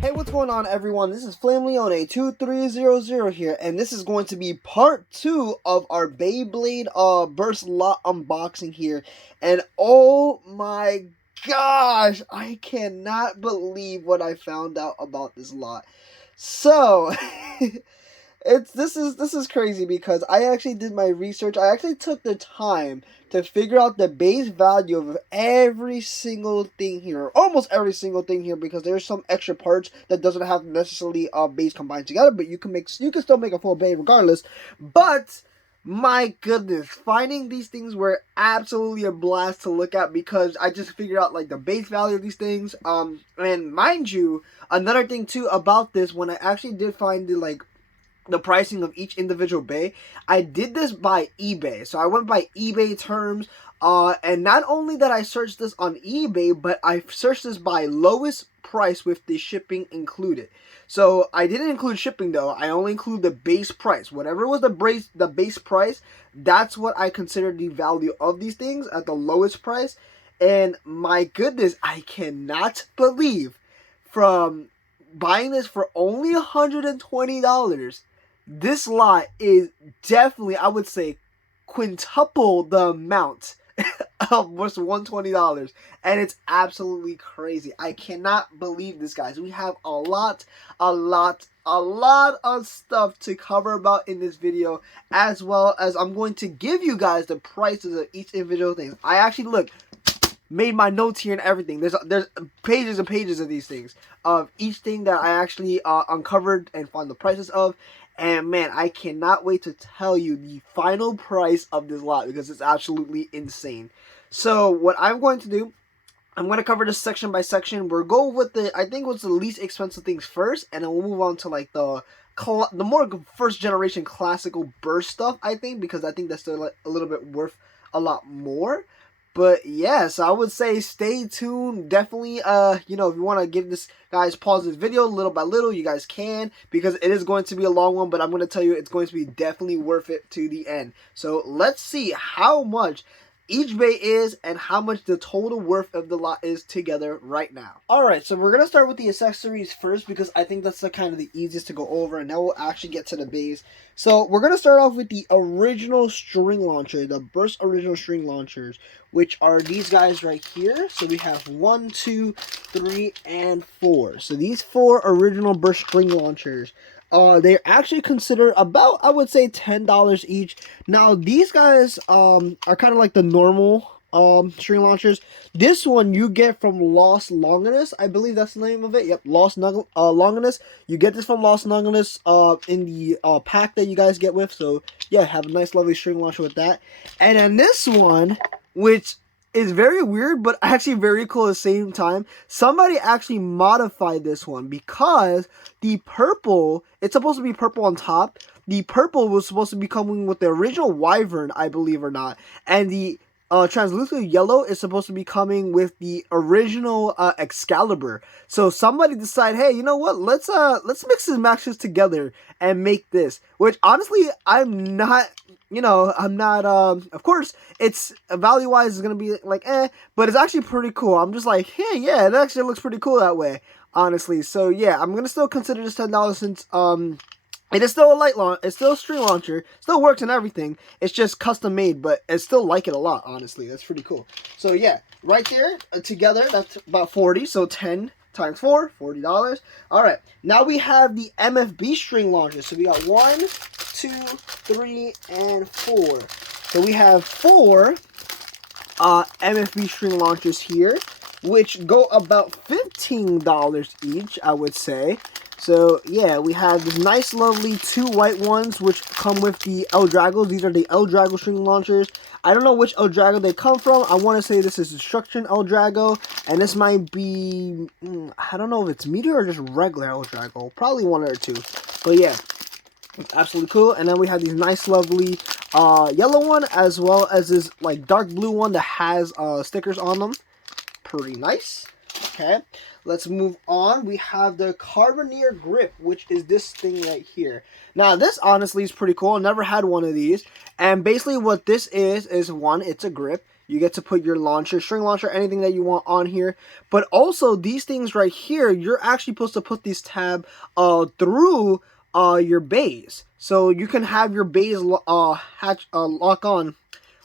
Hey, what's going on, everyone? This is FlameLeone2300 here, and this is going to be part 2 of our Beyblade Burst lot unboxing here. And oh my gosh, I cannot believe what I found out about this lot. So, this is crazy because I actually did my research. I actually took the time to figure out the base value of every single thing here, or almost every single thing here, because there's some extra parts that doesn't have necessarily base combined together, but you can still make a full base regardless. But my goodness, finding these things were absolutely a blast to look at because I just figured out like the base value of these things. And mind you, another thing too about this, when I actually did find the pricing of each individual bay, I did this by eBay. So I went by eBay terms, and not only that I searched this on eBay, but I searched this by lowest price with the shipping included. So I didn't include shipping though. I only include the base price. Whatever was the base price, that's what I consider the value of these things at the lowest price. And my goodness, I cannot believe, from buying this for only $120, this lot is definitely, I would say, quintuple the amount of what's $120, and it's absolutely crazy. I cannot believe this, guys. We have a lot of stuff to cover about in this video, as well as I'm going to give you guys the prices of each individual thing. I actually made my notes here and everything. There's pages and pages of these things, of each thing that I actually uncovered and found the prices of. And man, I cannot wait to tell you the final price of this lot because it's absolutely insane. So what I'm going to do, I'm going to cover this section by section. We'll go with I think what's the least expensive things first, and then we'll move on to like the more first generation classical burst stuff, I think, because I think that's still like a little bit worth a lot more. But yes, I would say stay tuned. Definitely, you know, if you want to give this, guys, pause this video little by little, you guys can, because it is going to be a long one, but I'm going to tell you it's going to be definitely worth it to the end. So let's see how much each bay is and how much the total worth of the lot is together right now. Alright, so we're going to start with the accessories first because I think that's the kind of the easiest to go over, and now we'll actually get to the bays. So we're going to start off with the original string launcher, the Burst original string launchers, which are these guys right here. So we have 1, 2, 3, and 4. So these 4 original Burst string launchers, they're actually considered about, I would say, $10 each. Now, these guys are kind of like the normal string launchers. This one you get from Lost Longinus. I believe that's the name of it. Yep, Lost Longinus. You get this from Lost Longinus in the pack that you guys get with. So, yeah, have a nice, lovely string launcher with that. And then this one, which is very weird, but actually very cool at the same time. Somebody actually modified this one because the purple, it's supposed to be purple on top. The purple was supposed to be coming with the original Wyvern, I believe or not. And the translucent yellow is supposed to be coming with the original Excalibur. So somebody decided, hey, you know what? Let's mix and match this together and make this. Which honestly, I'm not. You know, I'm not, of course, it's, value-wise, is going to be, like, but it's actually pretty cool. I'm just like, hey, yeah, it actually looks pretty cool that way, honestly. So, yeah, I'm going to still consider this $10 since, it is still a light launch, it's still a string launcher, still works and everything. It's just custom made, but I still like it a lot, honestly. That's pretty cool. So, yeah, right there, together, that's about 40, so 10 times 4, $40. Alright, now we have the MFB string launcher. So we got 1, 2, 3, and 4. So we have 4 MFB string launchers here, which go about $15 each, I would say. So yeah, we have this nice lovely 2 white ones which come with the El Dragos. These are the El Drago string launchers. I don't know which El Drago they come from. I want to say this is Destruction El Drago, and this might be, I don't know if it's Meteor or just regular El Drago. Probably one or two. But yeah, it's absolutely cool. And then we have these nice lovely yellow one, as well as this like dark blue one that has stickers on them. Pretty nice. Okay, let's move on. We have the Carboneer Grip, which is this thing right here. Now, this honestly is pretty cool. I never had one of these. And basically what this is one, it's a grip. You get to put your launcher, string launcher, anything that you want on here. But also these things right here, you're actually supposed to put these tab through your bays. So you can have your bays lock on,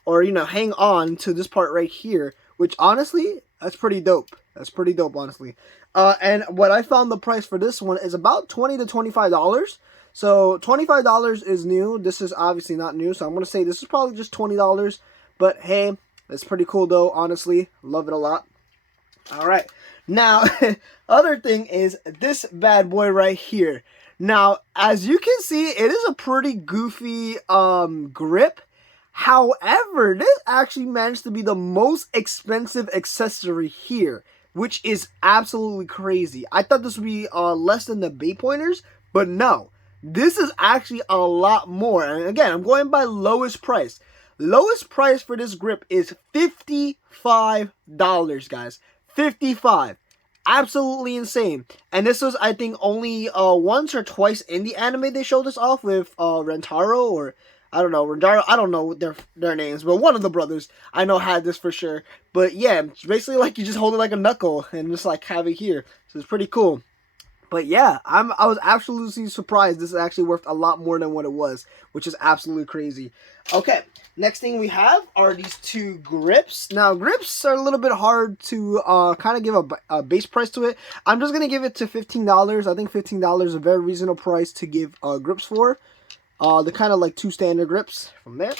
or hang on to this part right here, which honestly, that's pretty dope. That's pretty dope, honestly. And what I found the price for this one is about $20 to $25. So $25 is new. This is obviously not new, so I'm gonna say this is probably just $20. But hey, it's pretty cool though, honestly. Love it a lot. Alright. Now, other thing is this bad boy right here. Now, as you can see, it is a pretty goofy grip. However, this actually managed to be the most expensive accessory here, which is absolutely crazy. I thought this would be less than the Bay pointers, but no. This is actually a lot more. And again, I'm going by lowest price. Lowest price for this grip is $55, guys. $55. Absolutely insane. And this was, I think, only once or twice in the anime they showed this off with Rentaro, or I don't know, Rentaro, I don't know their names, but one of the brothers I know had this for sure. But yeah, it's basically like you just hold it like a knuckle and just like have it here. So it's pretty cool. But yeah, I was absolutely surprised this is actually worth a lot more than what it was, which is absolutely crazy. Okay, next thing we have are these two grips. Now, grips are a little bit hard to kind of give a base price to it. I'm just going to give it to $15. I think $15 is a very reasonable price to give grips for. They're kind of like two standard grips from there.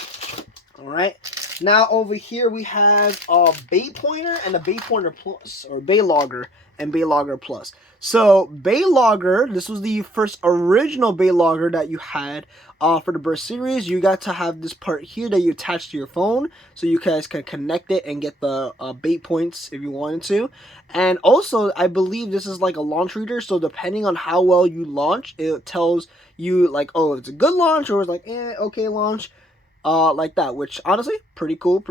Alright, now over here we have a Bay Pointer and a Bay Pointer Plus, or Bay Logger and Bay Logger Plus. So, Bay Logger, this was the first original Bay Logger that you had for the Burst series. You got to have this part here that you attach to your phone, so you guys can connect it and get the bait points if you wanted to. And also, I believe this is like a launch reader, so depending on how well you launch, it tells you like, oh, it's a good launch, or it's like, okay launch. Like that, which honestly, pretty cool.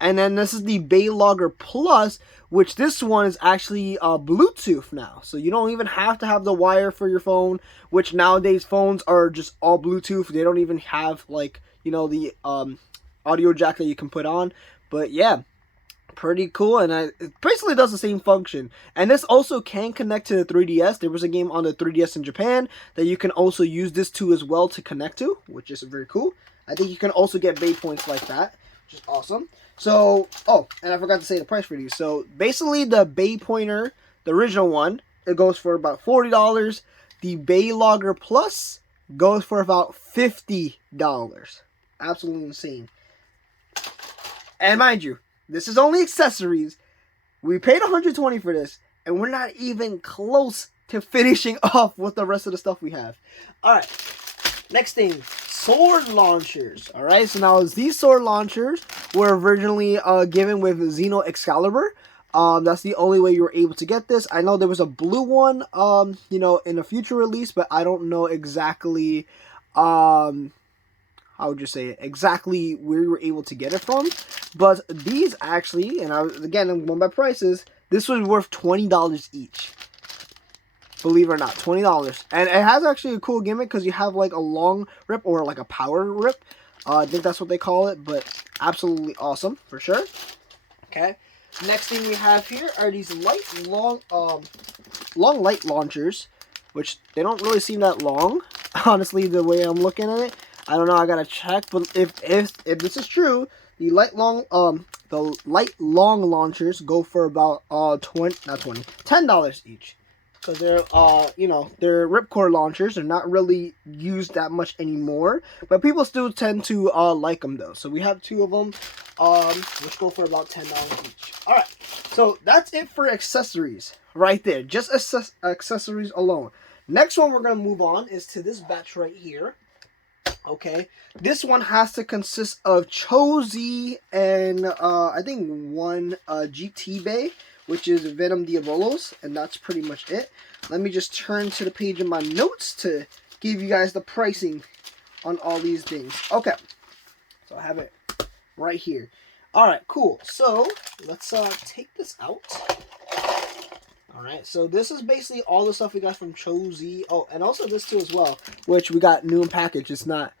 And then this is the Bay Logger Plus, which this one is actually Bluetooth now. So you don't even have to have the wire for your phone, which nowadays phones are just all Bluetooth. They don't even have like, the audio jack that you can put on. But yeah, pretty cool, and it basically does the same function. And this also can connect to the 3DS. There was a game on the 3DS in Japan that you can also use this to as well to connect to, which is very cool. I think you can also get Bay points like that, which is awesome. So, oh, and I forgot to say the price for these. So, basically, the Bay Pointer, the original one, it goes for about $40. The Bay Logger Plus goes for about $50. Absolutely insane. And mind you, this is only accessories. We paid $120 for this, and we're not even close to finishing off with the rest of the stuff we have. Alright, next thing. Sword launchers. Alright, so now these sword launchers were originally given with Xeno Excalibur. That's the only way you were able to get this. I know there was a blue one, in a future release, but I don't know exactly, how would you say it, exactly where you were able to get it from. But these actually, and again, I'm going by prices, this was worth $20 each. Believe it or not, $20. And it has actually a cool gimmick because you have like a long rip or like a power rip. I think that's what they call it, but absolutely awesome for sure. Okay. Next thing we have here are these long light launchers, which they don't really seem that long. Honestly, the way I'm looking at it, I don't know. I gotta check, but if this is true, the light long launchers go for about $10 each. Because they're, they're ripcord launchers. They're not really used that much anymore. But people still tend to like them, though. So we have two of them, which go for about $10 each. Alright, so that's it for accessories right there. Just accessories alone. Next one we're going to move on is to this batch right here. Okay, this one has to consist of Cho-Z and, I think, one GT Bay, which is Venom Diabolos, and that's pretty much it. Let me just turn to the page in my notes to give you guys the pricing on all these things. Okay, so I have it right here. Alright, cool. So, let's take this out. Alright, so this is basically all the stuff we got from Cho-Z. Oh, and also this too as well, which we got new in package. It's not,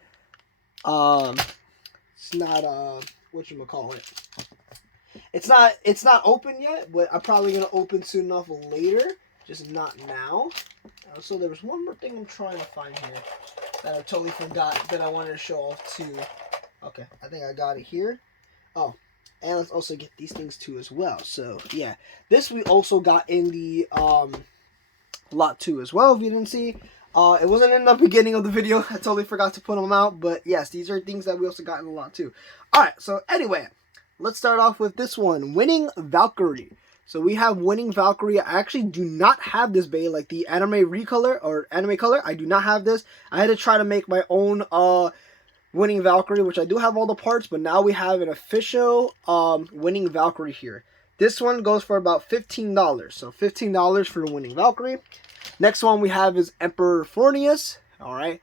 whatchamacallit. It's not open yet, but I'm probably gonna open soon enough later, just not now. So there was one more thing I'm trying to find here that I totally forgot that I wanted to show off too. Okay, I think I got it here. Oh, and let's also get these things too as well. So yeah, this we also got in the lot 2 as well. If you didn't see, it wasn't in the beginning of the video. I totally forgot to put them out, but yes, these are things that we also got in the lot 2. All right, so anyway, let's start off with this one, Winning Valkyrie. So we have Winning Valkyrie. I actually do not have this Bay, like the anime recolor or anime color. I do not have this. I had to try to make my own Winning Valkyrie, which I do have all the parts, but now we have an official Winning Valkyrie here. This one goes for about $15. So $15 for the Winning Valkyrie. Next one we have is Emperor Fornius. Alright.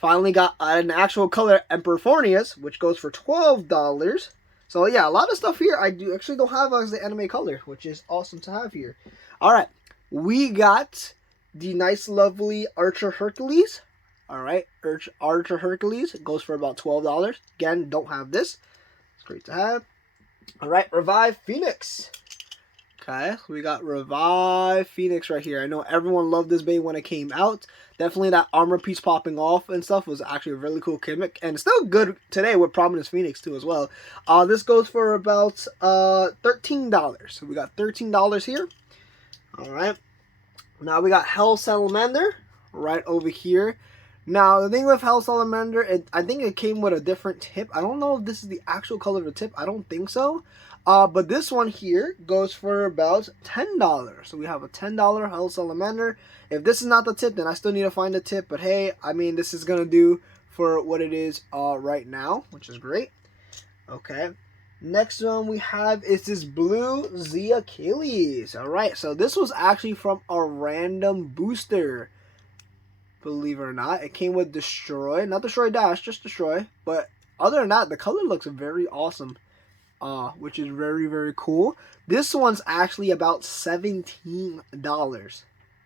Finally got an actual color Emperor Fornius, which goes for $12. So yeah, a lot of stuff here I actually don't have as the anime color, which is awesome to have here. Alright. We got the nice lovely Archer Hercules. Alright, Archer Hercules goes for about $12. Again, don't have this. It's great to have. Alright, Revive Phoenix. Okay, we got Revive Phoenix right here. I know everyone loved this Bay when it came out. Definitely that armor piece popping off and stuff was actually a really cool gimmick. And it's still good today with Prominence Phoenix too as well. This goes for about $13. So we got $13 here. Alright. Now we got Hell Salamander right over here. Now, the thing with Hell Salamander, I think it came with a different tip. I don't know if this is the actual color of the tip. I don't think so. But this one here goes for about $10. So we have a $10 Hell Salamander. If this is not the tip, then I still need to find a tip. But hey, I mean, this is going to do for what it is right now, which is great. Okay. Next one we have is this Blue Z Achilles. Alright, so this was actually from a random booster. Believe it or not, it came with Destroy, not Destroy Dash, just Destroy. But other than that, the color looks very awesome, which is very, very cool. This one's actually about $17.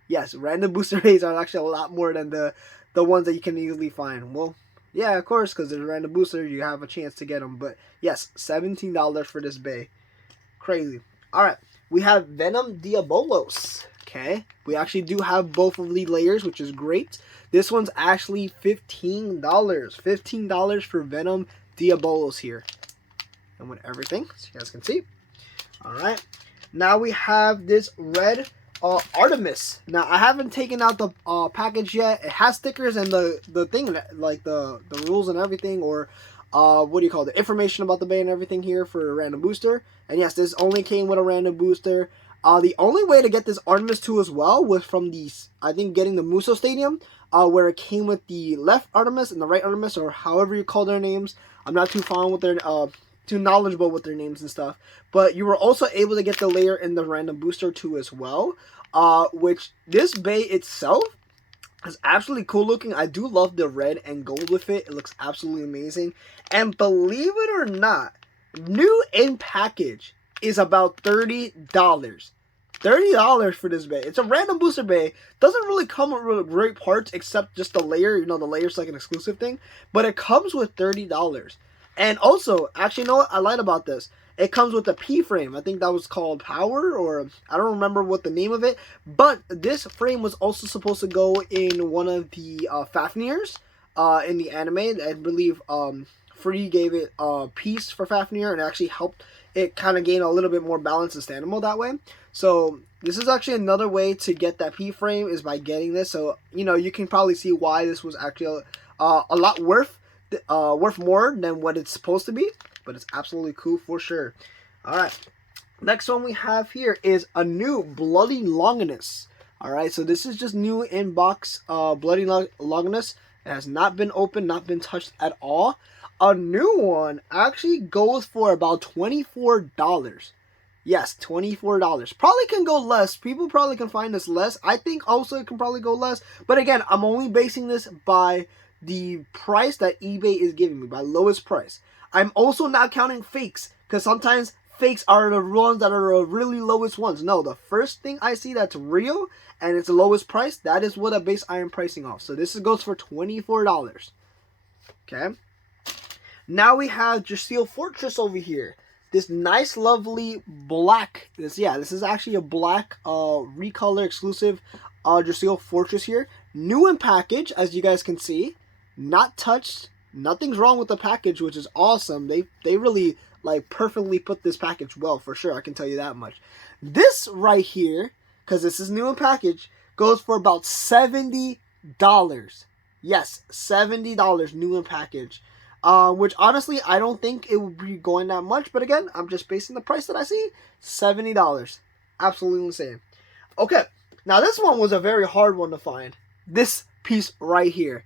Yes, random booster rates are actually a lot more than the ones that you can easily find. Well, yeah, of course, because there's random boosters, you have a chance to get them. But yes, $17 for this Bay. Crazy. All right, we have Venom Diabolos. Okay, we actually do have both of the layers, which is great. This one's actually $15. $15 for Venom Diabolos here. And with everything, so you guys can see. Alright. Now we have this red Artemis. Now, I haven't taken out the package yet. It has stickers and the thing, like the rules and everything, or what do you call it? The information about the Bay and everything here for a random booster. And yes, this only came with a random booster. The only way to get this Artemis 2 as well was from the, I think, getting the Muso Stadium, where it came with the left Artemis and the right Artemis, or however you call their names. I'm not too fond with their, too knowledgeable with their names and stuff. But you were also able to get the layer in the random booster 2 as well, which this Bay itself is absolutely cool looking. I do love the red and gold with it. It looks absolutely amazing. And believe it or not, new in package is about $30. $30 for this Bay. It's a random booster Bay. Doesn't really come with really great parts except just the layer. You know, the layer's like an exclusive thing. But it comes with $30. And also, actually, you know what? I lied about this. It comes with a P frame. I think that was called Power, or I don't remember what the name of it. But this frame was also supposed to go in one of the Fafnirs in the anime. I believe Free gave it a piece for Fafnir and actually helped it kind of gain a little bit more balance and standable that way. So this is actually another way to get that P frame, is by getting this. So, you know, you can probably see why this was actually a lot worth more than what it's supposed to be. But it's absolutely cool for sure. Alright. Next one we have here is a new Bloody Longinus. Alright, so this is just new in box Bloody Longinus. It has not been opened, not been touched at all. A new one actually goes for about $24. Yes, $24. Probably can go less. People probably can find this less. I think also it can probably go less. But again, I'm only basing this by the price that eBay is giving me, by lowest price. I'm also not counting fakes, because sometimes fakes are the ones that are the really lowest ones. No, the first thing I see that's real and it's the lowest price, that is what I am pricing off. So this goes for $24. Okay. Now we have Jaceel Fortress over here. this nice, lovely black. This is actually a black recolor exclusive Drasil Fortress here. New in package, as you guys can see. Not touched. Nothing's wrong with the package, which is awesome. They really like perfectly put this package well, for sure. I can tell you that much. This right here, because this is new in package, goes for about $70. Yes, $70 new in package. Which honestly, I don't think it would be going that much. But again, I'm just basing the price that I see. $70. Absolutely insane. Okay, now this one was a very hard one to find. This piece right here.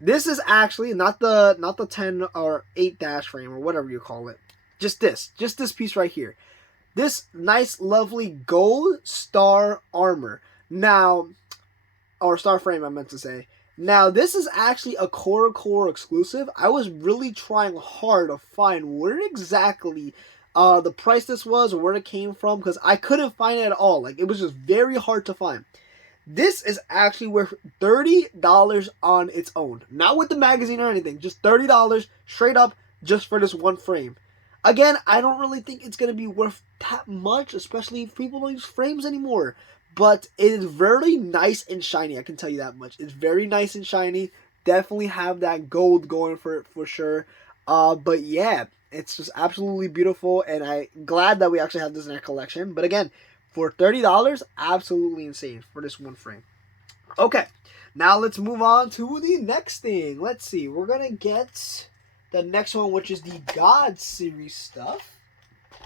This is actually not the 10 or 8 dash frame or whatever you call it. Just this piece right here. This nice, lovely gold star armor. Now, or star frame, I meant to say. Now, this is actually a core exclusive. I was really trying hard to find where exactly the price this was or where it came from, because I couldn't find it at all. Like, it was just very hard to find. This is actually worth $30 on its own. Not with the magazine or anything. Just $30 straight up just for this one frame. Again, I don't really think it's going to be worth that much, especially if people don't use frames anymore. But it is very nice and shiny, I can tell you that much. It's very nice and shiny. Definitely have that gold going for it for sure. But yeah, it's just absolutely beautiful. And I'm glad that we actually have this in our collection. But again, for $30, absolutely insane for this one frame. Okay, now let's move on to the next thing. Let's see, we're going to get the next one, which is the God series stuff.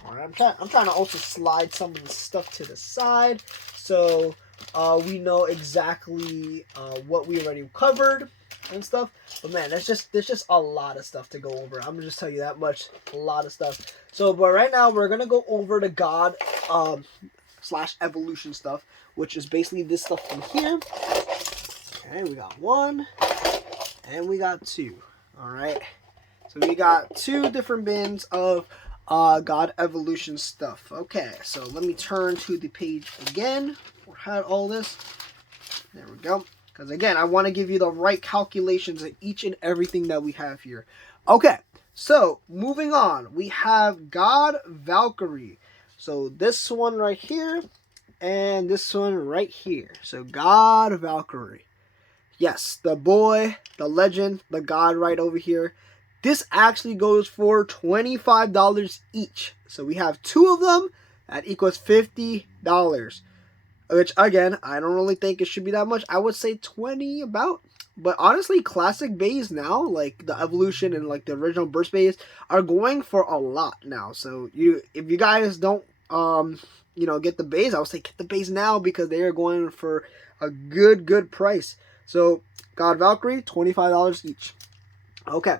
All right, I'm trying to also slide some of the stuff to the side so we know exactly what we already covered and stuff. But man, there's just a lot of stuff to go over. I'm gonna just tell you that much. A lot of stuff. So, but right now we're gonna go over the God / evolution stuff, which is basically this stuff from here. Okay, we got 1 and we got 2. All right, so we got 2 different bins of God evolution stuff. Okay, so let me turn to the page again. We had all this. There we go. Because again, I want to give you the right calculations of each and everything that we have here. Okay, so moving on, we have God Valkyrie. So this one right here and this one right here. So God Valkyrie. Yes, the boy, the legend, the God right over here. This actually goes for $25 each. So we have 2 of them. That equals $50. Which, again, I don't really think it should be that much. I would say 20 about. But honestly, classic bays now, like the evolution and like the original burst bays, are going for a lot now. So if you guys don't, get the bays, I would say get the bays now because they are going for a good price. So God Valkyrie, $25 each. Okay.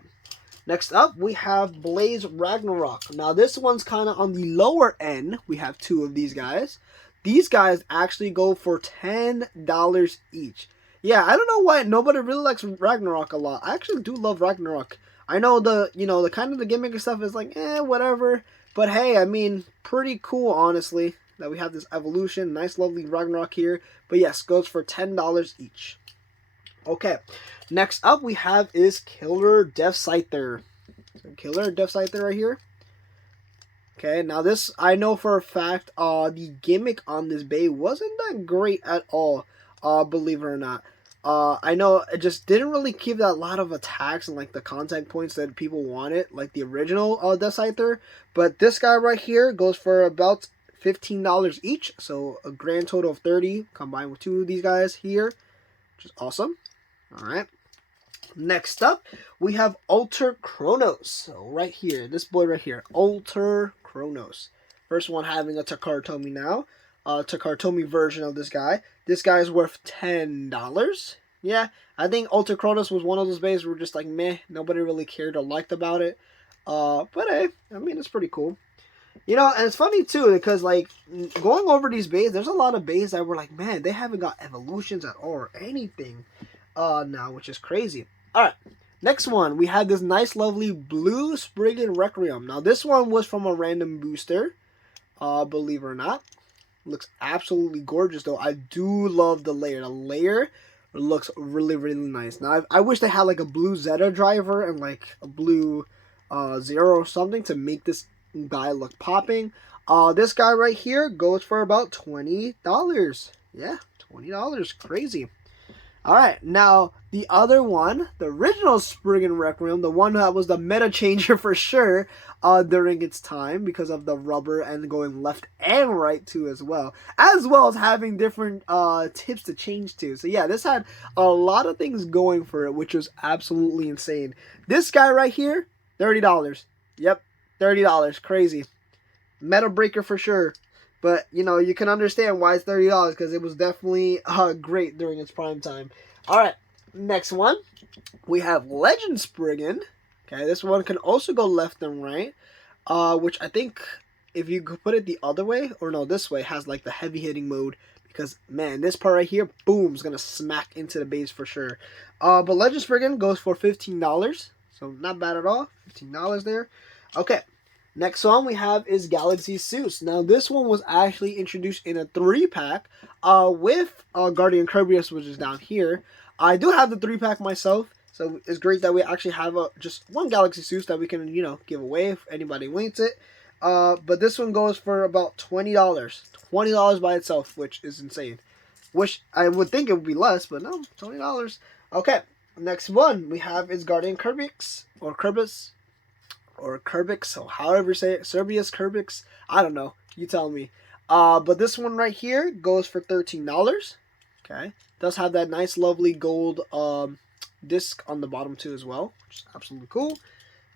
Next up, we have Blaze Ragnarok. Now, this one's kind of on the lower end. We have 2 of these guys. These guys actually go for $10 each. Yeah, I don't know why nobody really likes Ragnarok a lot. I actually do love Ragnarok. I know the kind of the gimmick and stuff is like, whatever. But hey, I mean, pretty cool, honestly, that we have this evolution. Nice, lovely Ragnarok here. But yes, goes for $10 each. Okay, next up we have is Killer Death Scyther. So Killer Death Scyther right here. Okay, now this, I know for a fact, the gimmick on this bay wasn't that great at all, believe it or not. I know it just didn't really give that lot of attacks and like the contact points that people wanted, like the original Death Scyther. But this guy right here goes for about $15 each, so a grand total of $30 combined with 2 of these guys here, which is awesome. All right. Next up, we have Alter Chronos. So right here, this boy right here, Alter Chronos. First one having a Takara Tomy now. Takara Tomy version of this guy. This guy is worth $10. Yeah, I think Alter Chronos was one of those bays where we're just like, meh, nobody really cared or liked about it. But hey, I mean, it's pretty cool. And it's funny too, because like going over these bays, there's a lot of bays that were like, man, they haven't got evolutions at all or anything now, which is crazy. Alright, next one, we had this nice lovely blue Spriggan Requiem. Now this one was from a random booster, believe it or not. Looks absolutely gorgeous though. I do love the layer. The layer looks really nice. Now I wish they had like a blue Zeta driver and like a blue Zero or something to make this guy look popping. This guy right here goes for about $20. Yeah, $20. Crazy. Alright, now the other one, the original Spriggan Requiem, the one that was the meta changer for sure during its time because of the rubber and going left and right too as well as having different tips to change to. So yeah, this had a lot of things going for it, which was absolutely insane. This guy right here, $30. Yep, $30. Crazy. Meta breaker for sure. But, you know, you can understand why it's $30 because it was definitely great during its prime time. Alright, next one. We have Legend Spriggan. Okay, this one can also go left and right. Which I think if you put it the other way, or no, this way, has like the heavy hitting mode. Because, man, this part right here, boom, is going to smack into the base for sure. But Legend Spriggan goes for $15. So, not bad at all. $15 there. Okay. Next one we have is Galaxy Zeus. Now this one was actually introduced in a 3-pack with Guardian Kirbyus, which is down here. I do have the 3-pack myself, so it's great that we actually have just one Galaxy Zeus that we can, you know, give away if anybody wants it. But this one goes for about $20. $20 by itself, which is insane. Which I would think it would be less, but no, $20. Okay, next one we have is Guardian Kirbyus, or Kirbyus. Or Kerbix, so however you say it, Serbius Kerbix, I don't know, you tell me. But this one right here goes for $13. Okay, does have that nice, lovely gold disc on the bottom too as well, which is absolutely cool,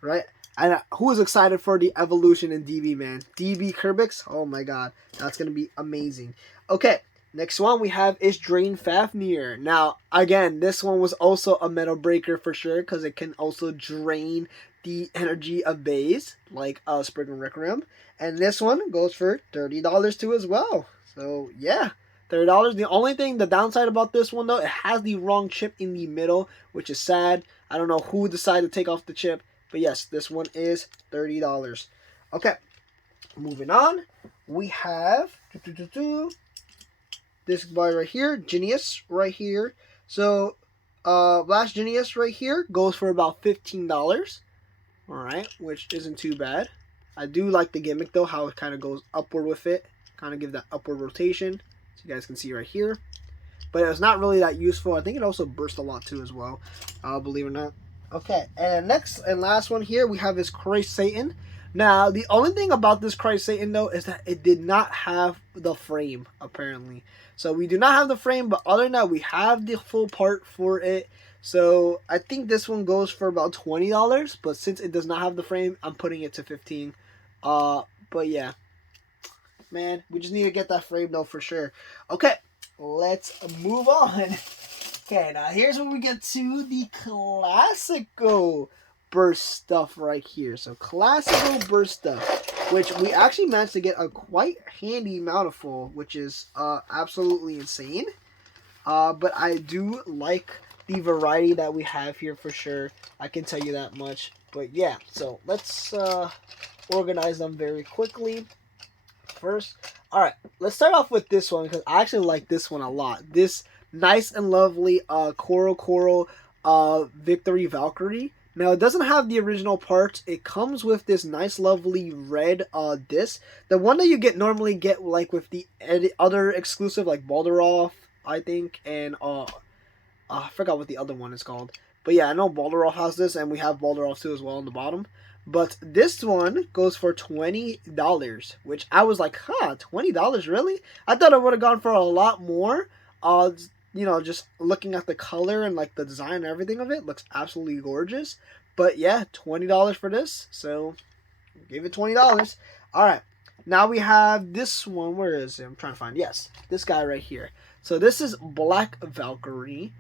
right? And who is excited for the evolution in DB, man? DB Kerbix, oh my god, that's gonna be amazing. Okay, next one we have is Drain Fafnir. Now, again, this one was also a metal breaker for sure because it can also drain the energy of bays, like Spriggan Requiem. And this one goes for $30 too as well. So, yeah, $30. The only thing, the downside about this one, though, it has the wrong chip in the middle, which is sad. I don't know who decided to take off the chip. But, yes, this one is $30. Okay, moving on. We have this guy right here, Genius right here. So, last Genius right here goes for about $15. Alright, which isn't too bad. I do like the gimmick though, how it kind of goes upward with it. Kind of give that upward rotation. So you guys can see right here. But it's not really that useful. I think it also bursts a lot too as well. Believe it or not. Okay, and next and last one here, we have this Christ Satan. Now, the only thing about this Christ Satan though is that it did not have the frame, apparently. So we do not have the frame, but other than that, we have the full part for it. So I think this one goes for about $20, but since it does not have the frame, I'm putting it to $15. But yeah, man, we just need to get that frame though for sure. Okay, let's move on. Okay, now here's when we get to the classical burst stuff right here. So classical burst stuff, which we actually managed to get a quite handy amount of full, which is absolutely insane. But I do like the variety that we have here for sure. I can tell you that much. But yeah, so let's organize them very quickly. First, alright, let's start off with this one because I actually like this one a lot. This nice and lovely Coral Victory Valkyrie. Now, it doesn't have the original parts. It comes with this nice, lovely red disc. The one that you normally get like with the other exclusive, like Balderoth, I think, and I forgot what the other one is called. But yeah, I know Balderoth has this, and we have Balderoth too as well on the bottom. But this one goes for $20, which I was like, huh, $20, really? I thought it would have gone for a lot more. You know, just looking at the color and like the design and everything of it, looks absolutely gorgeous. But yeah, $20 for this, so give it $20. Alright, now we have this one. Where is it? I'm trying to find, yes, this guy right here. So this is Black Valkyrie.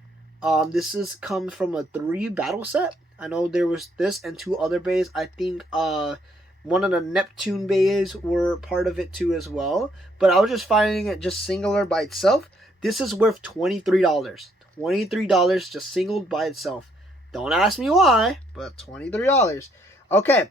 This comes from a 3 battle set. I know there was this and 2 other bays. I think one of the Neptune bays were part of it too as well. But I was just finding it just singular by itself. This is worth $23. $23 just singled by itself. Don't ask me why, but $23. Okay,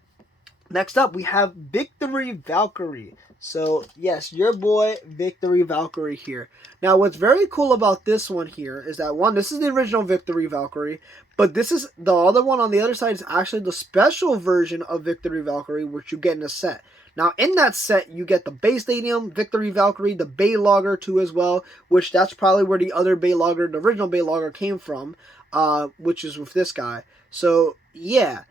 next up we have Victory Valkyrie. So, yes, your boy, Victory Valkyrie here. Now, what's very cool about this one here is that, one, this is the original Victory Valkyrie, but this is, the other one on the other side is actually the special version of Victory Valkyrie, which you get in a set. Now, in that set, you get the Bay Stadium, Victory Valkyrie, the Bay Logger too as well, which that's probably where the other Bay Logger, the original Bay Logger came from, which is with this guy. So, yeah.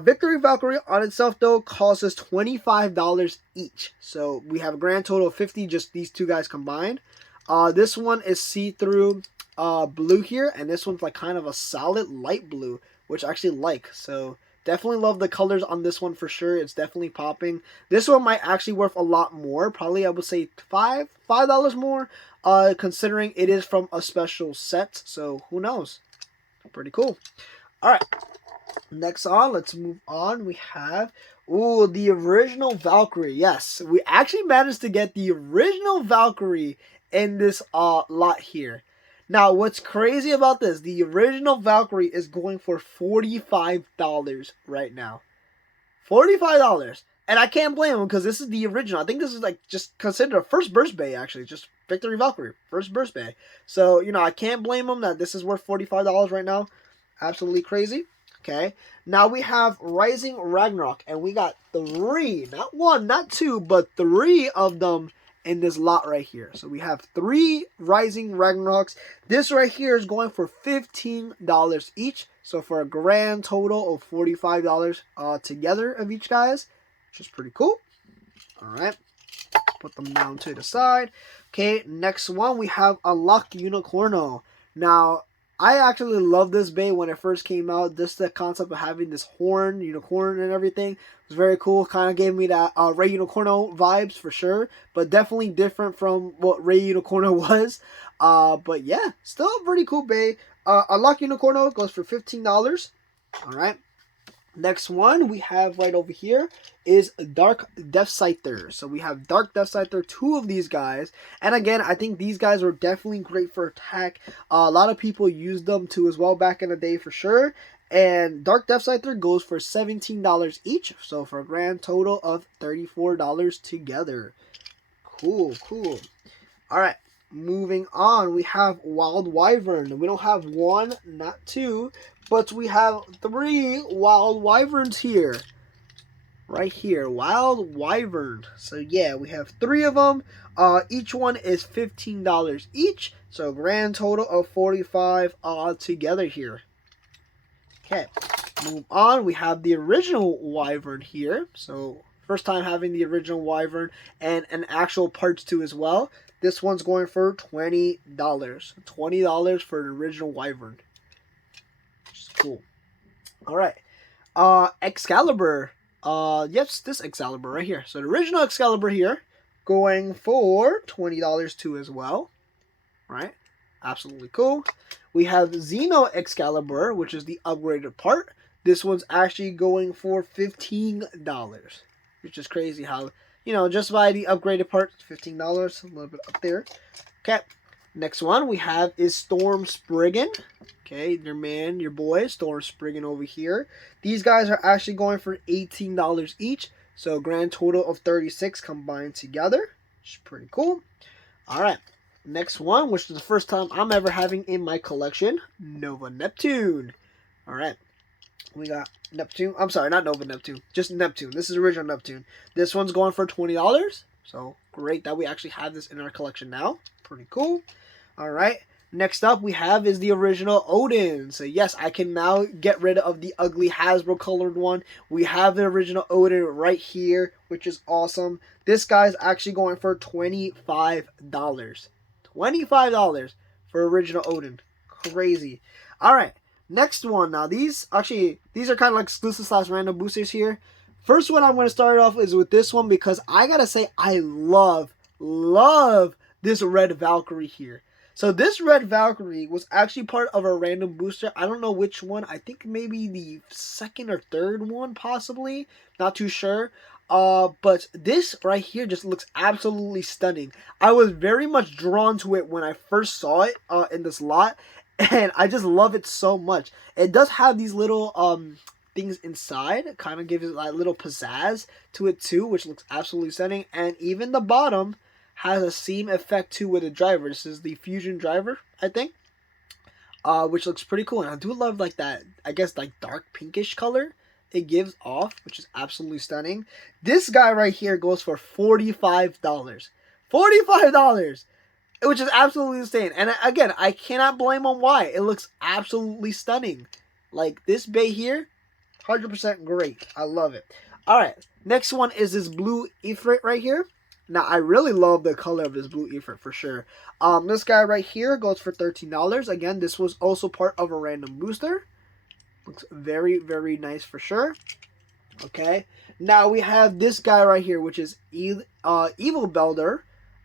Victory Valkyrie on itself, though, costs us $25 each. So, we have a grand total of $50, just these two guys combined. This one is see-through blue here, and this one's like kind of a solid light blue, which I actually like. So, definitely love the colors on this one for sure. It's definitely popping. This one might actually worth a lot more. Probably, I would say $5 more, considering it is from a special set. So, who knows? Pretty cool. All right. Next on, let's move on. We have, the original Valkyrie. Yes, we actually managed to get the original Valkyrie in this lot here. Now, what's crazy about this, the original Valkyrie is going for $45 right now. $45. And I can't blame them because this is the original. I think this is like just considered a first burst bay, actually. Just Victory Valkyrie, first burst bay. So, you know, I can't blame them that this is worth $45 right now. Absolutely crazy. Okay, now we have Rising Ragnarok, and we got 3, not 1, not 2, but 3 of them in this lot right here. So we have 3 Rising Ragnaroks. This right here is going for $15 each. So for a grand total of $45 together of each guys, which is pretty cool. All right, put them down to the side. Okay, next one we have Alot Unicorno. Now, I actually loved this bay when it first came out. Just the concept of having this horn, unicorn, and everything was very cool. Kind of gave me that Rey Unicorno vibes for sure, but definitely different from what Rey Unicorno was. But yeah, still a pretty cool bay. Alot Unicorno goes for $15. All right. Next one we have right over here is Dark Death Scyther. So we have Dark Death Scyther, 2 of these guys. And again, I think these guys are definitely great for attack. A lot of people used them too as well back in the day for sure. And Dark Death Scyther goes for $17 each. So for a grand total of $34 together. Cool, cool. Alright, moving on. We have Wild Wyvern. We don't have 1, not 2. But we have 3 Wild Wyverns here. Right here. Wild Wyvern. So yeah, we have 3 of them. Each one is $15 each. So grand total of $45 together here. Okay. Move on. We have the original Wyvern here. So first time having the original Wyvern and an actual parts too as well. This one's going for $20. $20 for the original Wyvern. Cool. All right. Excalibur. Yes, this Excalibur right here. So the original Excalibur here going for $20 too as well. Right? Absolutely cool. We have Xeno Excalibur, which is the upgraded part. This one's actually going for $15. Which is crazy how, you know, just by the upgraded part, $15, a little bit up there. Okay. Next one we have is Storm Spriggan. Okay, your man, your boy, Storm Spriggan over here. These guys are actually going for $18 each. So a grand total of $36 combined together. Which is pretty cool. Alright, next one, which is the first time I'm ever having in my collection. Nova Neptune. Alright, we got Neptune. I'm sorry, not Nova Neptune. Just Neptune. This is original Neptune. This one's going for $20. So great that we actually have this in our collection now. Pretty cool. Alright. Next up we have is the original Odin. So yes, I can now get rid of the ugly Hasbro colored one. We have the original Odin right here, which is awesome. This guy's actually going for $25. $25 for original Odin. Crazy. Alright, next one. Now these are kind of like exclusive / random boosters here. First one I'm going to start off is with this one because I gotta say I love this red Valkyrie here. So this red Valkyrie was actually part of a random booster. I don't know which one. I think maybe the second or third one possibly. Not too sure. But this right here just looks absolutely stunning. I was very much drawn to it when I first saw it in this lot. And I just love it so much. It does have these little things inside. It kind of gives it like a little pizzazz to it too, which looks absolutely stunning. And even the bottom has a seam effect too with the driver. This is the Fusion driver, I think. Which looks pretty cool. And I do love like that, I guess, like dark pinkish color it gives off, which is absolutely stunning. This guy right here goes for $45. $45! Which is absolutely insane. And again, I cannot blame on why. It looks absolutely stunning. Like this bay here, 100% great. I love it. Alright, next one is this blue Ifrit right here. Now, I really love the color of this blue Ifrit for sure. This guy right here goes for $13. Again, this was also part of a random booster. Looks very, very nice for sure. Okay. Now, we have this guy right here, which is Evil Belder.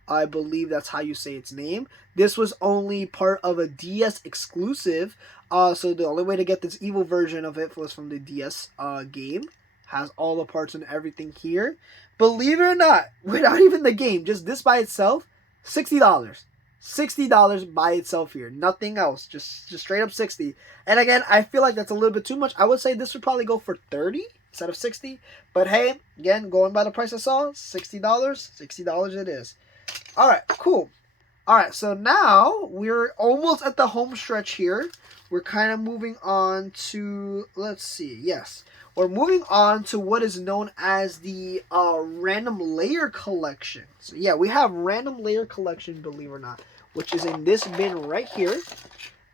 I believe that's how you say its name. This was only part of a DS exclusive. So the only way to get this evil version of it was from the DS game. Has all the parts and everything here. Believe it or not, without even the game, just this by itself, $60. $60 by itself here. Nothing else. Just straight up 60. And again, I feel like that's a little bit too much. I would say this would probably go for 30 instead of 60. But hey, again, going by the price I saw, $60. $60 it is. Alright, cool. Alright, so now we're almost at the home stretch here. We're kind of moving on to, let's see, yes. We're moving on to what is known as the random layer collection. So yeah, we have random layer collection, believe it or not, which is in this bin right here.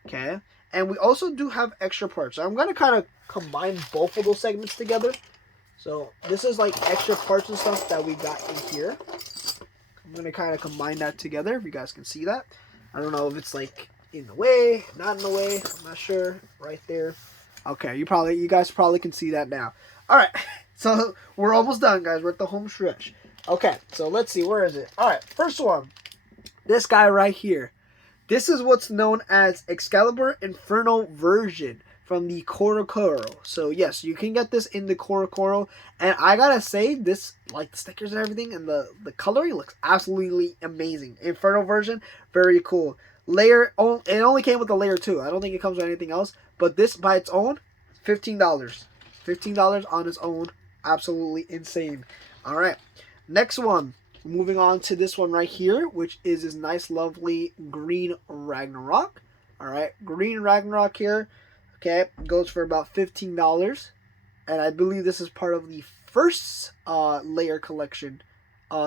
Okay, and we also do have extra parts. So I'm going to kind of combine both of those segments together. So this is like extra parts and stuff that we got in here. I'm going to kind of combine that together, if you guys can see that. I don't know if it's like in the way, not in the way, I'm not sure. Right there. Okay, you guys probably can see that now. Alright, so we're almost done, guys. We're at the home stretch. Okay, so let's see, where is it? Alright, first one. This guy right here. This is what's known as Excalibur Inferno version from the Korokoro. So yes, you can get this in the Korokoro. And I gotta say, this, like the stickers and everything, and the coloring looks absolutely amazing. Inferno version, very cool. Layer, it only came with the layer 2. I don't think it comes with anything else. But this by its own, $15. $15 on its own. Absolutely insane. Alright. Next one. Moving on to this one right here, which is this nice, lovely green Ragnarok. Alright. Green Ragnarok here. Okay. Goes for about $15. And I believe this is part of the first layer collection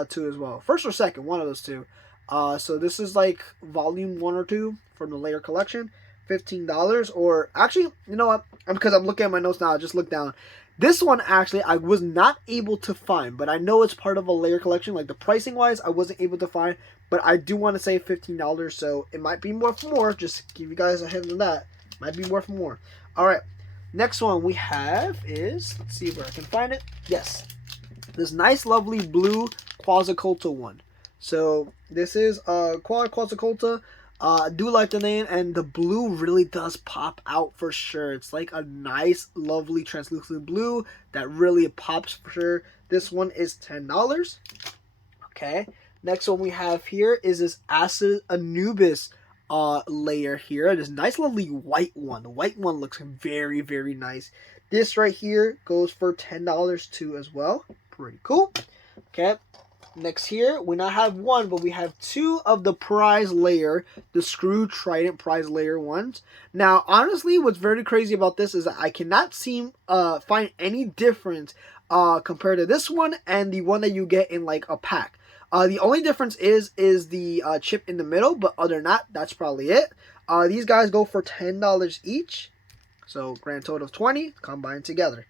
too as well. First or second, one of those two. So this is like volume 1 or 2 from the layer collection. $15, or actually, you know what? Because I'm looking at my notes now, I just looked down. This one actually I was not able to find, but I know it's part of a layer collection. Like the pricing wise, I wasn't able to find, but I do want to say $15, so it might be more for more. Just give you guys a hint of that. Might be more for more. All right, next one we have is, let's see where I can find it. Yes, this nice, lovely blue Quasicolta one. So this is Quasicolta. I do like the name, and the blue really does pop out for sure. It's like a nice, lovely, translucent blue that really pops for sure. This one is $10. Okay. Next one we have here is this Acid Anubis layer here. This nice, lovely white one. The white one looks very, very nice. This right here goes for $10 too as well. Pretty cool. Okay. Next here, we not have one, but we have two of the prize layer, the Screw Trident prize layer ones. Now, honestly, what's very crazy about this is that I cannot find any difference compared to this one and the one that you get in like a pack. The only difference is the chip in the middle, but other than that, that's probably it. These guys go for $10 each, so grand total of $20 combined together.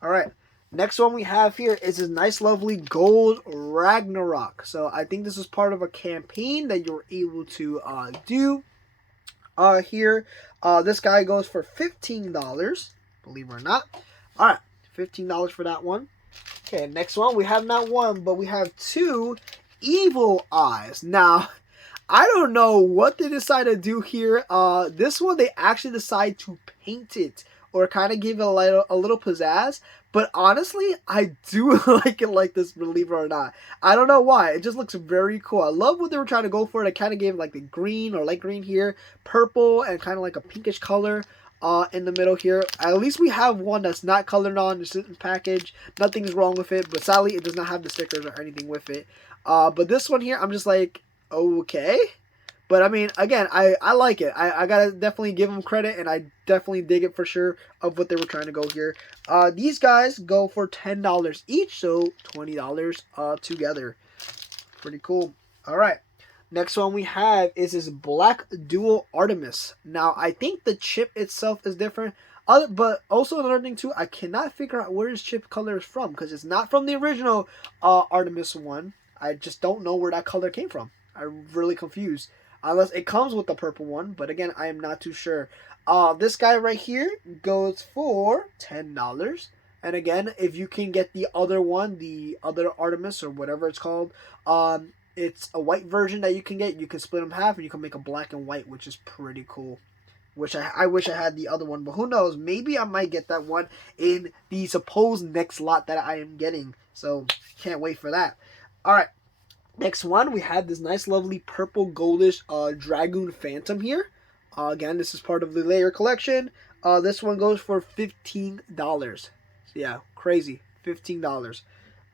All right. Next one we have here is this nice, lovely gold Ragnarok. So I think this is part of a campaign that you're able to do here. This guy goes for $15, believe it or not. All right, $15 for that one. Okay, next one, we have not one, but we have two Evil Eyes. Now, I don't know what they decide to do here. This one, they actually decide to paint it or kind of give it a little pizzazz. But honestly, I do like it like this, believe it or not. I don't know why. It just looks very cool. I love what they were trying to go for. They kind of gave like the green or light green here, purple, and kind of like a pinkish color. in the middle here. At least we have one that's not colored on. It's in package. Nothing's wrong with it, but sadly it does not have the stickers or anything with it. But this one here, I'm just like, okay. But I mean, again, I like it. I gotta definitely give them credit, and I definitely dig it for sure of what they were trying to go here. These guys go for $10 each, so $20 together. Pretty cool. All right. Next one we have is this Black Dual Artemis. Now, I think the chip itself is different. But also another thing too, I cannot figure out where this chip color is from, because it's not from the original Artemis one. I just don't know where that color came from. I'm really confused. Unless it comes with the purple one, but again, I am not too sure. This guy right here goes for $10. And again, if you can get the other one, the other Artemis or whatever it's called, it's a white version that you can get. You can split them in half and you can make a black and white, which is pretty cool. Which I wish I had the other one, but who knows? Maybe I might get that one in the supposed next lot that I am getting. So, can't wait for that. Alright. Next one, we have this nice, lovely purple goldish Dragoon Phantom here. Again, this is part of the layer collection. This one goes for $15. So yeah, crazy. $15.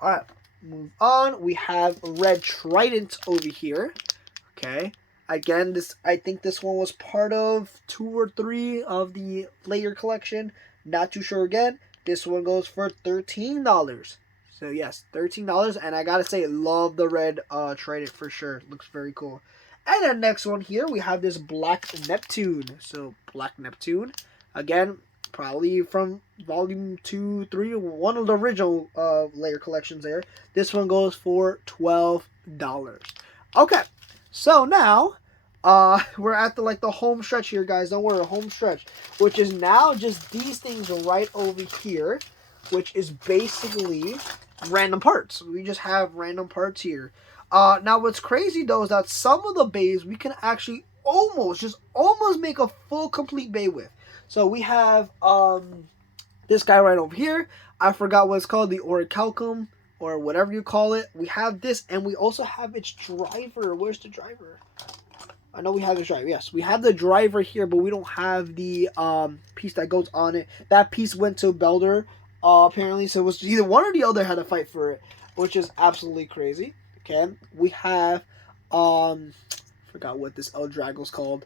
Alright, move on. We have Red Trident over here. Okay. Again, I think this one was part of 2 or 3 of the layer collection. Not too sure again. This one goes for $13. So yes, $13, and I gotta say, love the red Trident for sure. Looks very cool. And then next one here, we have this Black Neptune. So Black Neptune, again, probably from volume 2, 3, one of the original layer collections there. This one goes for $12. Okay, so now we're at the home stretch here, guys. Don't worry, home stretch, which is now just these things right over here, which is basically random parts. We just have random parts here. Now what's crazy though is that some of the bays we can actually almost make a full complete bay with. So we have this guy right over here. I forgot what it's called, the orichalcum or whatever you call it. We have this, and we also have its driver. Where's the driver? I know we have the driver. Yes, we have the driver here, but we don't have the piece that goes on it. That piece went to Belder. Apparently, so it was either one or the other had to fight for it, which is absolutely crazy. Okay, we have forgot what this El Drago's called.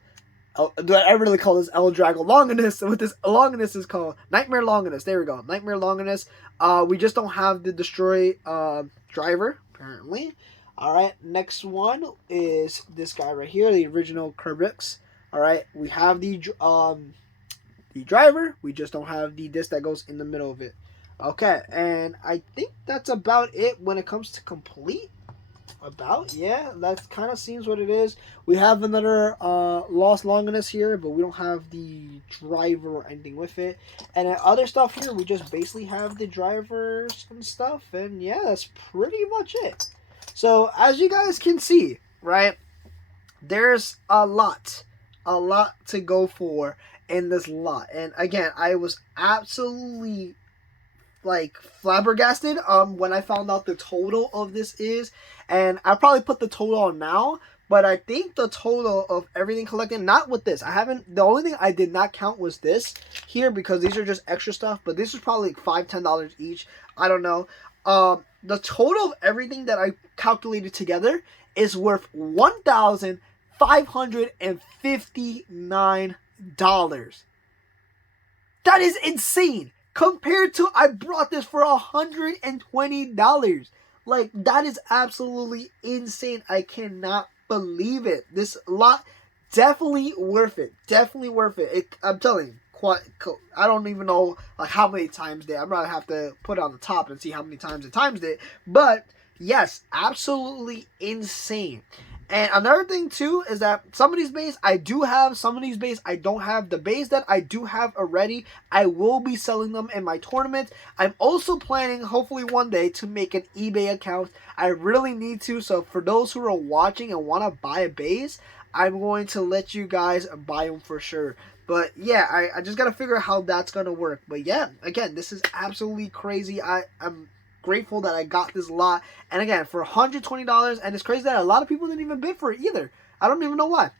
I really call this El Drago Longinus. What this Longinus is called, Nightmare Longinus. There we go, Nightmare Longinus. We just don't have the Destroy driver apparently. All right, next one is this guy right here, the original Kerbix. All right, we have the driver. We just don't have the disc that goes in the middle of it. Okay, and I think that's about it when it comes to complete. Yeah, that kind of seems what it is. We have another Lost Longinus here, but we don't have the driver or anything with it. And then other stuff here, we just basically have the drivers and stuff. And yeah, that's pretty much it. So as you guys can see, right, there's a lot to go for in this lot. And again, I was absolutely flabbergasted when I found out the total of this is, and I'll probably put the total on now, but I think the total of everything collected, not with this, the only thing I did not count was this here, because these are just extra stuff, but this is probably $5-10 each. I don't know. The total of everything that I calculated together is worth $1,559. That is insane. Compared to, I brought this for $120. Like, that is absolutely insane. I cannot believe it. This lot, definitely worth it. Definitely worth it. I'm telling you, I don't even know how many times they. I'm gonna have to put it on the top and see how many times it times it. But yes, absolutely insane. And another thing too is that some of these bays I do have, some of these bays I don't have. The bays that I do have already, I will be selling them in my tournament. I'm also planning, hopefully one day, to make an eBay account. I really need to, so for those who are watching and want to buy a bays, I'm going to let you guys buy them for sure. But yeah, I just got to figure out how that's going to work. But yeah, again, this is absolutely crazy. I'm grateful that I got this lot, and again, for $120, and it's crazy that a lot of people didn't even bid for it either. I don't even know why.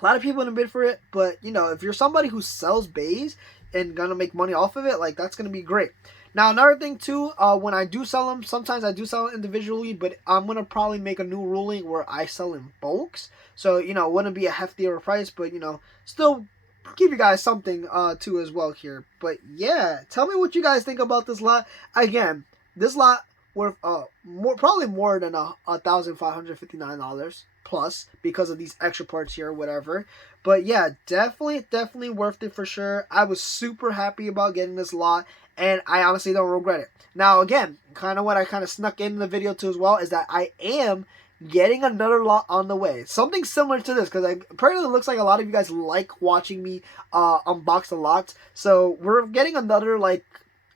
A lot of people in a bid for it, but you know, if you're somebody who sells bays and gonna make money off of it, like that's gonna be great. Now another thing too, when I do sell them, sometimes I do sell them individually, but I'm gonna probably make a new ruling where I sell in bulks. So you know, it wouldn't be a heftier price, but you know, still give you guys something too as well here. But yeah, tell me what you guys think about this lot. Again, this lot worth probably more than $1,559 plus because of these extra parts here or whatever. But yeah, definitely worth it for sure. I was super happy about getting this lot, and I honestly don't regret it. Now again, kind of what I kind of snuck in the video too as well is that I am getting another lot on the way. Something similar to this, because apparently it looks like a lot of you guys like watching me unbox the lots. So we're getting another, like,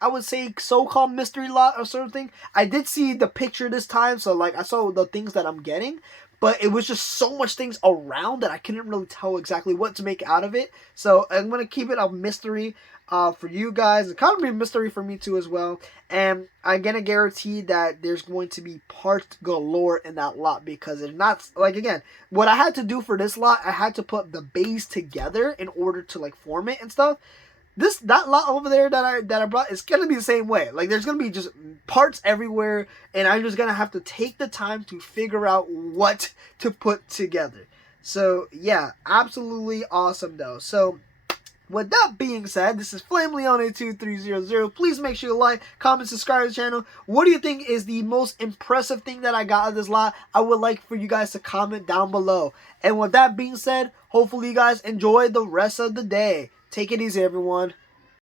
I would say so-called mystery lot or something. I did see the picture this time, so like I saw the things that I'm getting, but it was just so much things around that I couldn't really tell exactly what to make out of it. So I'm going to keep it a mystery for you guys. It's kind of be a mystery for me too as well. And I'm going to guarantee that there's going to be parts galore in that lot, because it's not, like, again, what I had to do for this lot, I had to put the base together in order to like form it and stuff. That lot over there that I brought is gonna be the same way. Like, there's gonna be just parts everywhere, and I'm just gonna have to take the time to figure out what to put together. So yeah, absolutely awesome though. So with that being said, this is FlameLeone2300. Please make sure you like, comment, subscribe to the channel. What do you think is the most impressive thing that I got out of this lot? I would like for you guys to comment down below. And with that being said, hopefully you guys enjoy the rest of the day. Take it easy, everyone.